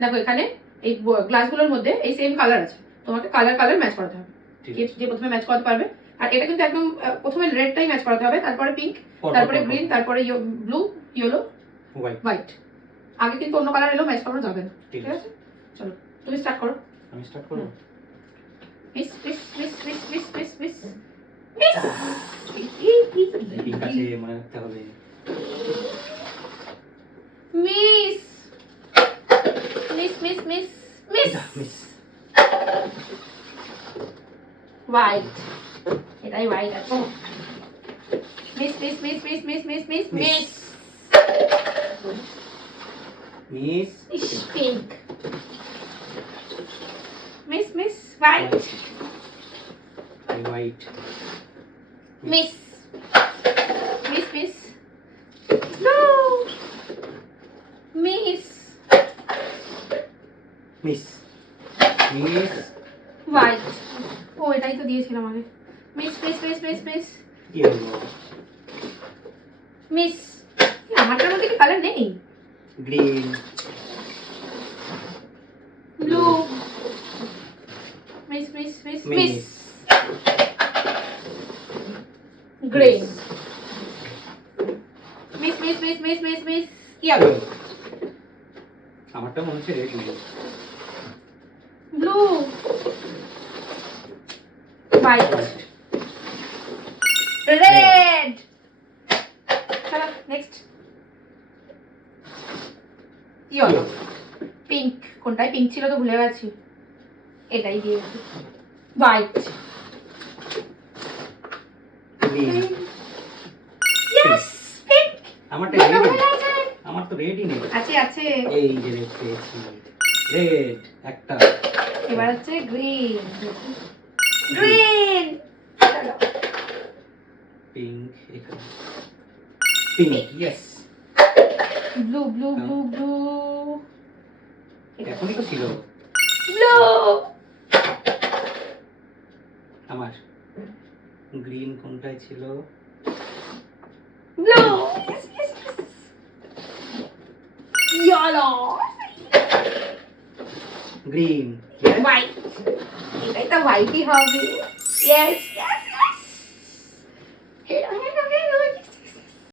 দেখো এখানে এই গ্লাসগুলোর মধ্যে এই সেম কালার আছে, তোমাকে কালার ম্যাচ করাতে হবে, যে প্রথমে ম্যাচ করাতে পারবে। আর এটা কিন্তু একদম প্রথমে রেডটাই ম্যাচ করাতে হবে, তারপরে পিঙ্ক, তারপরে গ্রিন, তারপরে ব্লু, ইয়েলো, হোয়াইট। আগে কিন্তু অন্য কালার এলো ম্যাচ করানো যাবে না, ঠিক আছে? চলো তুমি স্টার্ট করো। আমি স্টার্ট করব। Miss miss miss miss miss miss miss pink আছে মনে রাখতে হবে। Miss miss miss miss miss miss white, এটাই হোয়াইট আছে। Miss miss miss miss miss miss miss miss miss is pink. Miss miss white white miss miss miss blue miss miss miss white. ও এটাই তো দিয়েছিলাম আগে। Miss miss miss miss miss yellow miss. আমারটার মধ্যে কি colour নেই? Green blue miss miss miss miss miss green miss miss miss miss miss miss yellow আমারটা মনে হচ্ছে রেড নেই। Blue white red. চলো নেক্সট ইয়েলো পিঙ্ক। কোনটায় পিঙ্ক ছিল তো ভুলে গেছি, এটাই দিয়েছি। White green yes pink. আমারটা ভালো রেড হয়ে গেছে। আমার তো রেডই নেই। আছে আছে। এই যে রেড পেয়েছি, রেড একটা। এবার হচ্ছে গ্রিন গ্রিন। পিঙ্ক এখানে pink yes. Blue blue blue blue এখনই তো ছিল ব্লু। আমার। গ্রিন কোনটায় ছিল? Blue yellow green white. এটাই তো হোয়াইটই হবে। Yes yes